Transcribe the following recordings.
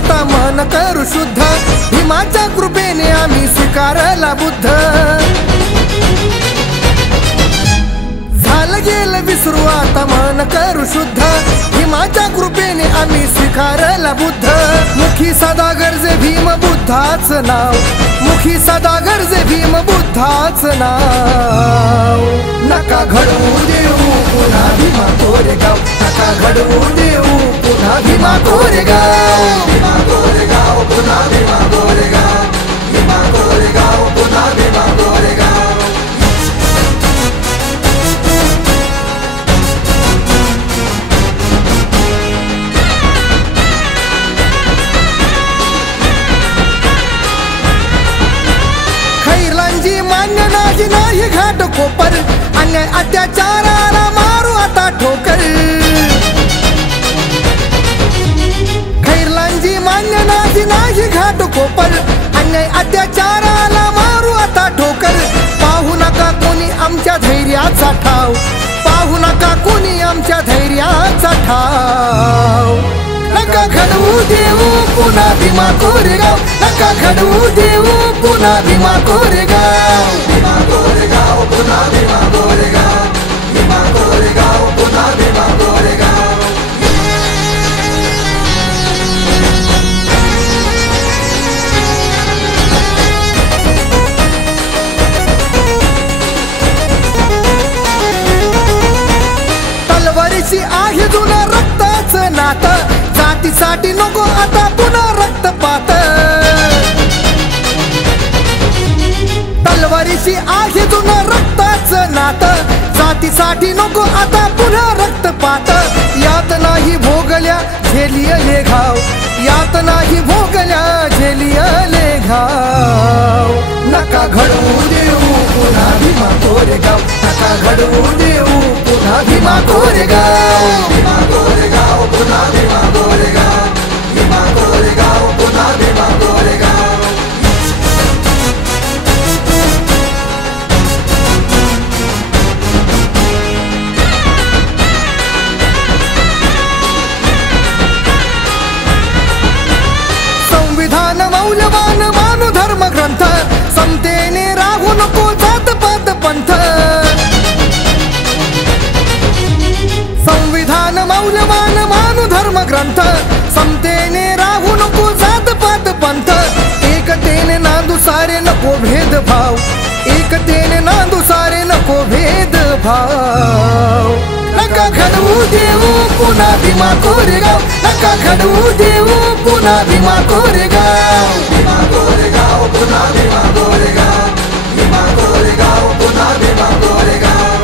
आता मन करू शुद्ध, भीमाच्या कृपेने आम्ही स्वीकारला बुद्ध। झालं गेलं विसरू आता मन करू शुद्ध, भीमाच्या कृपेने आम्ही स्वीकारला बुद्ध। मुखी सदा गरजे भीम बुद्धाच नाव, मुखी सदा गरजे भीम बुद्धाच नाव। नका घडवू देऊ पुन्हा भीमा कोरेगाव, नका घडवू देऊ पुन्हा भीमा कोरेगाव। भीमा कोरेगाव पुन्हा भीमा कोरेगाव, भीमा कोरेगाव पुन्हा भीमा कोरेगाव। मान्य नाही घाट कोपर, अन्याय अत्याचाराला मारू आता ठोकर। खैरलांजी मान्य नाही घाट कोपर, अन्याय अत्याचाराला मारू आता ठोकर। पाहू नका कोणी आमच्या धैर्याचा ठाव, पाहू नका कोणी आमच्या धैर्याचा ठाव। नका घडवू देऊ पुन्हा भीमा कोरेगाव, नका घडवू देऊ पुन्हा भीमा कोरेगाव। भीमा कोरेगाव पुन्हा भीमा कोरेगाव, भीमा कोरेगाव पुन्हा भीमा कोरेगाव। तलवारीची आहे जुनं रक्ताचं नातं, जातीसाठी नको आता पुन्हा रक्तपात। तलवारीची आहे जुनं रक्ताचं नातं, जातीसाठी नको आता पुन्हा रक्तपात। यात नाही भोगल्या झेलियले घाव, यात नाही भोगल्या झेलियले घाव। नका घडवू देऊ पुन्हा भीमा कोरेगाव, नका घडवू देऊ पुन्हा भीमा कोरेगाव। भीमा कोरेगाव पुन्हा भीमा कोरेगाव, भीमा कोरेगाव पुन्हा भीमा कोरेगाव। संविधान मौल्यवान मानू धर्म ग्रंथ, समतेने राहू नको जात पात पंथ। संविधान मौल्यवान मानू धर्म ग्रंथ, समतेने राहू नको जात पात पंथ। एकतेने नांदू सारे नको भेदभाव, एकतेने नांदू सारे नको भेदभाव। नका घडवू देऊ पुन्हा भीमा कोरेगाव, नका घडवू देऊ पुन्हा भीमा कोरेगाव। भीमा कोरेगाव पुन्हा भीमा कोरेगाव, भीमा कोरेगाव पुन्हा भीमा कोरेगाव।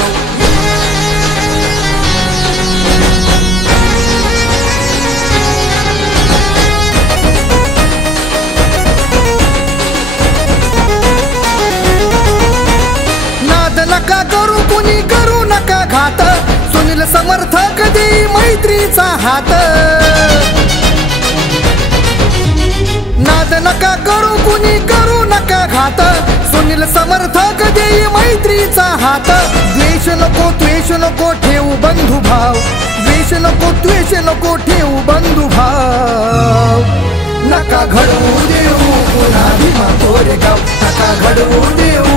नाद नका करू कुणी करू नका घात, सुनील समर्थक देई मैत्रीचा हात। नाद नका करू कुणी करू नका घात, सुनील समर्थक देई मैत्रीचा हात। द्वेष नको द्वेष नको ठेवू बंधुभाव, द्वेष नको द्वेष नको ठेवू बंधुभाव। नका घडवू देऊ पुन्हा भीमा कोरेगाव, नका घडवू देऊ